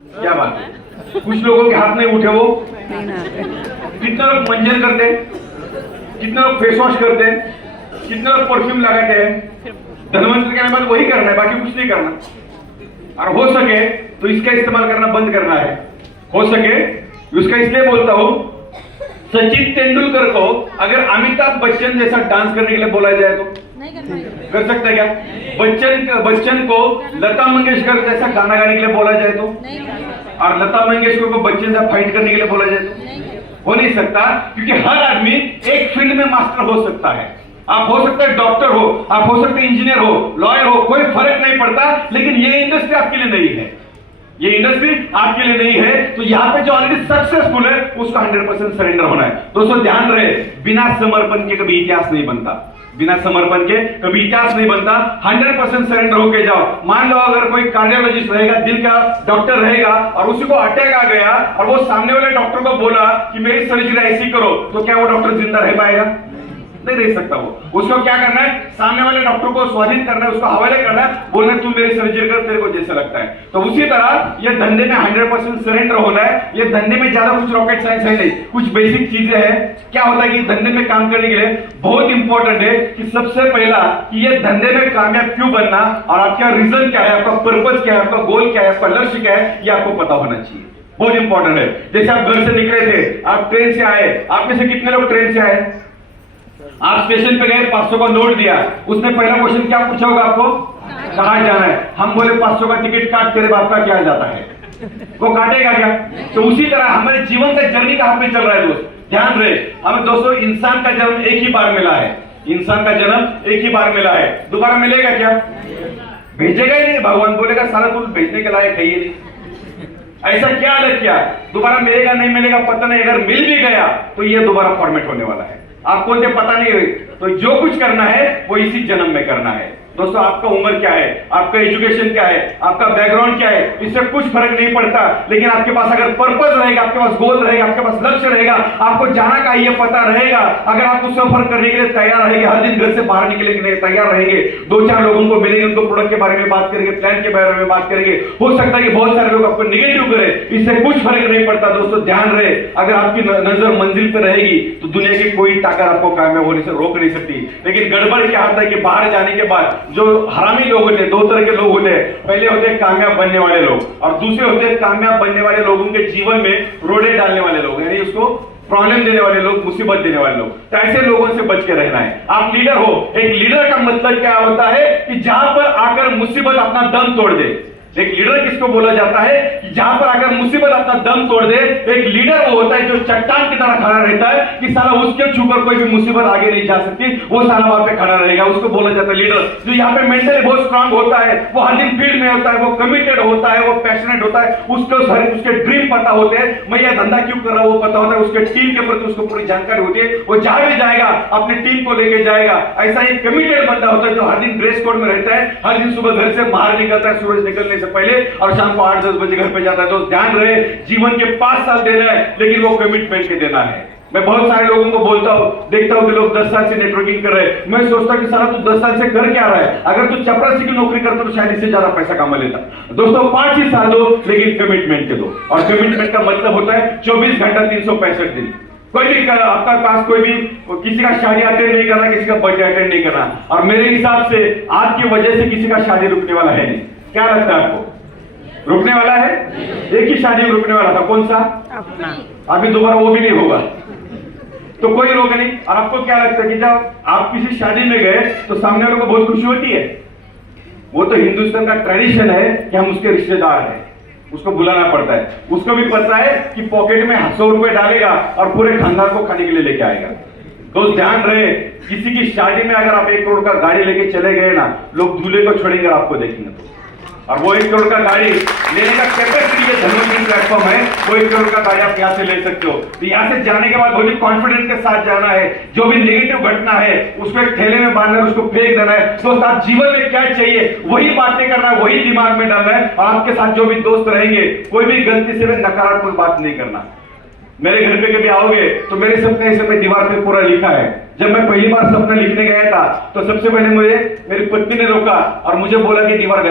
क्या बात है, कुछ लोगों के हाथ नहीं उठे वो। कितने लोग मंजन करते हैं, कितने लोग फेस वॉश करते हैं, कितने लोग परफ्यूम लगाते हैं। धनवंतरी कहने बाद वही करना है, बाकी कुछ नहीं करना। और हो सके तो इसका इस्तेमाल करना बंद करना है। हो सके उसका इसलिए बोलता हूं, सचिन तेंदुलकर को अगर अमिताभ बच्चन जैसा डांस करने के लिए बोला जाए तो कर सकता है क्या? बच्चन को लता मंगेशकर जैसा गाना गाने के लिए बोला जाए तो, और लता मंगेशकर को बच्चन से फाइट करने के लिए बोला जाए तो हो नहीं सकता। क्योंकि हर आदमी एक फील्ड में मास्टर हो सकता है। आप हो सकते हैं डॉक्टर हो, आप हो सकते हैं इंजीनियर हो, लॉयर हो, कोई फर्क नहीं पड़ता। लेकिन ये इंडस्ट्री आपके लिए नहीं है, ये इंडस्ट्री आपके लिए नहीं है। तो यहाँ पे जो ऑलरेडी सक्सेसफुल है उसका 100% सरेंडर होना है। दोस्तों ध्यान रहे, बिना समर्पण के कभी इतिहास नहीं बनता, बिना समर्पण के कभी इतिहास नहीं बनता। 100% सरेंडर होके जाओ। मान लो अगर कोई कार्डियोलॉजिस्ट रहेगा, दिल का डॉक्टर रहेगा, और उसी को अटैक आ गया और वो सामने वाले डॉक्टर को बोला कि मेरी सर्जरी ऐसी करो, तो क्या वो डॉक्टर जिंदा रह पाएगा? नहीं रह सकता। वो उसको क्या करना है, सामने वाले डॉक्टर को स्वाधीन करना है, उसको हवाले करना है, बोलना तू मेरी सर्जरी कर, तेरे को जैसा लगता है। तो उसी तरह ये धंधे में 100% सरेंडर होना है। ये धंधे में ज्यादा कुछ रॉकेट साइंस है नहीं, कुछ बेसिक चीजें हैं। क्या होता है कि धंधे में काम करने के लिए बहुत इंपॉर्टेंट है कि सबसे पहला कि ये धंधे में कामयाब क्यों बनना, और आपका रीजन क्या है, आपका पर्पज क्या है, आपका गोल क्या है, आपका लक्ष्य क्या है, ये आपको पता होना चाहिए। बहुत इंपॉर्टेंट है। जैसे आप घर से निकले थे, आप ट्रेन से आए, आप में से कितने लोग ट्रेन से आए? आप स्टेशन पे गए, 500 का नोट दिया, उसने पहला क्वेश्चन क्या पूछा होगा आपको? कहाँ जाना है? हम बोले 500 का टिकट काट, तेरे बाप का क्या जाता है? वो काटेगा क्या? तो उसी तरह हमारे जीवन का जर्नी कहां पे चल रहा है दोस्त, ध्यान रहे। हमें दोस्तों इंसान का जन्म एक ही बार मिला है, इंसान का जन्म एक ही बार मिला है। दोबारा मिलेगा क्या? भेजेगा ही नहीं। भगवान बोलेगा साला तू भेजने के लायक है ही नहीं। ऐसा क्या अलग किया? दोबारा मिलेगा नहीं मिलेगा पता नहीं। अगर मिल भी गया तो ये दोबारा फॉर्मेट होने वाला है, आपको तो पता नहीं है। तो जो कुछ करना है वो इसी जन्म में करना है। दोस्तों आपका उम्र क्या है, आपका एजुकेशन क्या है, आपका बैकग्राउंड क्या है, इससे कुछ फर्क नहीं पड़ता। लेकिन आपके पास अगर पर्पस रहेगा, आपके पास गोल रहेगा, आपके पास लक्ष्य रहेगा, आपको जाना का ये पता रहेगा, अगर आप उस सफर करने के लिए तैयार रहेंगे, हर दिन घर से बाहर निकलने के लिए तैयार रहेंगे, 2-4 लोगों को मिलेंगे, उनको प्रोडक्ट के बारे में बात करेंगे, प्लान के बारे में बात करेंगे। हो सकता है कि बहुत सारे लोग आपको निगेटिव करें, इससे कुछ फर्क नहीं पड़ता। दोस्तों ध्यान रहे, अगर आपकी नजर मंजिल पर रहेगी तो दुनिया की कोई ताकत आपको कामयाब होने से रोक नहीं सकती। लेकिन गड़बड़ क्या होता है कि बाहर जाने के बाद जो हरामी लोग होते हैं, 2 तरह के लोग होते हैं। पहले होते हैं कामयाब बनने वाले लोग, और दूसरे होते हैं कामयाब बनने वाले लोगों के जीवन में रोड़े डालने वाले लोग, यानी उसको प्रॉब्लम देने वाले लोग, मुसीबत देने वाले लोग। तो ऐसे लोगों से बच के रहना है। आप लीडर हो, एक लीडर का मतलब क्या होता है कि जहां पर आकर मुसीबत अपना दम तोड़ दे। एक लीडर किसको बोला जाता है कि जहां पर आकर मुसीबत अपना दम तोड़ दे। एक लीडर वो होता है जो चट्टान की तरह खड़ा रहता है कि साला उसके छूकर कोई भी मुसीबत आगे नहीं जा सकती, वो साला वहां पे खड़ा रहेगा, उसको बोला जाता है लीडर। जो यहाँ पे मेंटली बहुत स्ट्रांग होता है, वो हर दिन फील्ड में होता है, वो कमिटेड होता है, वो पैशनेट होता है, उसको उसके ड्रीम पता होते हैं, मैं यह धंधा क्यों कर रहा हूं वो पता होता है, उसके टीम के प्रति उसको पूरी जानकारी होती है, वो जहां भी जाएगा अपनी टीम को लेके जाएगा। ऐसा एक कमिटेड बंदा होता है जो हर दिन ड्रेस कोड में रहता है, हर दिन सुबह घर से बाहर निकलता है सूरज निकलने से पहले, और शाम को 8-10 बजे घर पे जाता है। तो ध्यान रहे, जीवन के 5 साल देना है, लेकिन वो कमिटमेंट के देना है। मैं बहुत सारे लोगों को बोलता हूं, देखता हूं कि लोग 10 साल से नेटवर्किंग कर रहे हैं। मैं सोचता हूं कि साला तू 10 साल से कर क्या रहा है? अगर तू चपरासी की नौकरी करता तो शायद इससे ज्यादा पैसा कमा लेता। दोस्तों 5 ही साल दो, लेकिन कमिटमेंट के दो। और कमिटमेंट का मतलब होता है 24 घंटा 365 दिन। कोई भी आपका पास कोई भी किसी का शादी अटेंड नहीं करना, किसी का बर्थडे अटेंड नहीं करना। और मेरे हिसाब से आपकी वजह से किसी का शादी रुकने वाला है नहीं। क्या लगता है आपको? रुकने वाला है? एक ही शादी में रुकने वाला था, कौन सा? अपना। अभी दोबारा वो भी नहीं होगा, तो कोई रोक नहीं। और आपको क्या लगता है कि जब आप किसी शादी में गए तो सामने वालों को बहुत खुशी होती है? वो तो हिंदुस्तान का ट्रेडिशन है कि हम उसके रिश्तेदार हैं, उसको बुलाना पड़ता है। उसको भी पता है कि पॉकेट में 100 रुपए डालेगा और पूरे खानदान को खाने के लिए लेके आएगा। तो ध्यान रहे, किसी की शादी में अगर आप 1 करोड़ का गाड़ी लेके चले गए ना, लोग दूल्हे को छोड़ेंगे और आपको देखेंगे तो। और वो 1 करोड़ का गाड़ी लेने का कैपेसिटी ये धनवंतरी प्लेटफॉर्म है, वो 1 करोड़ का गाड़ी आप यहाँ से ले सकते हो। तो यहाँ से जाने के बाद बहुत ही कॉन्फिडेंस के साथ जाना है। जो भी नेगेटिव घटना है उसको एक थैले में बांधना है, उसको फेंक देना है। दोस्त आप जीवन में क्या चाहिए वही बातें करना है, वही दिमाग में डालना है। और आपके साथ जो भी दोस्त रहेंगे, कोई भी गलती से नकारात्मक बात नहीं करना। मेरे घर पे कभी आओगे तो मेरे सपने ऐसे में दीवार पे पूरा लिखा है। जब मैं पहली बार सपना लिखने गया था तो सबसे पहले मुझे मेरी पत्नी ने रोका और मुझे बोला कि दीवार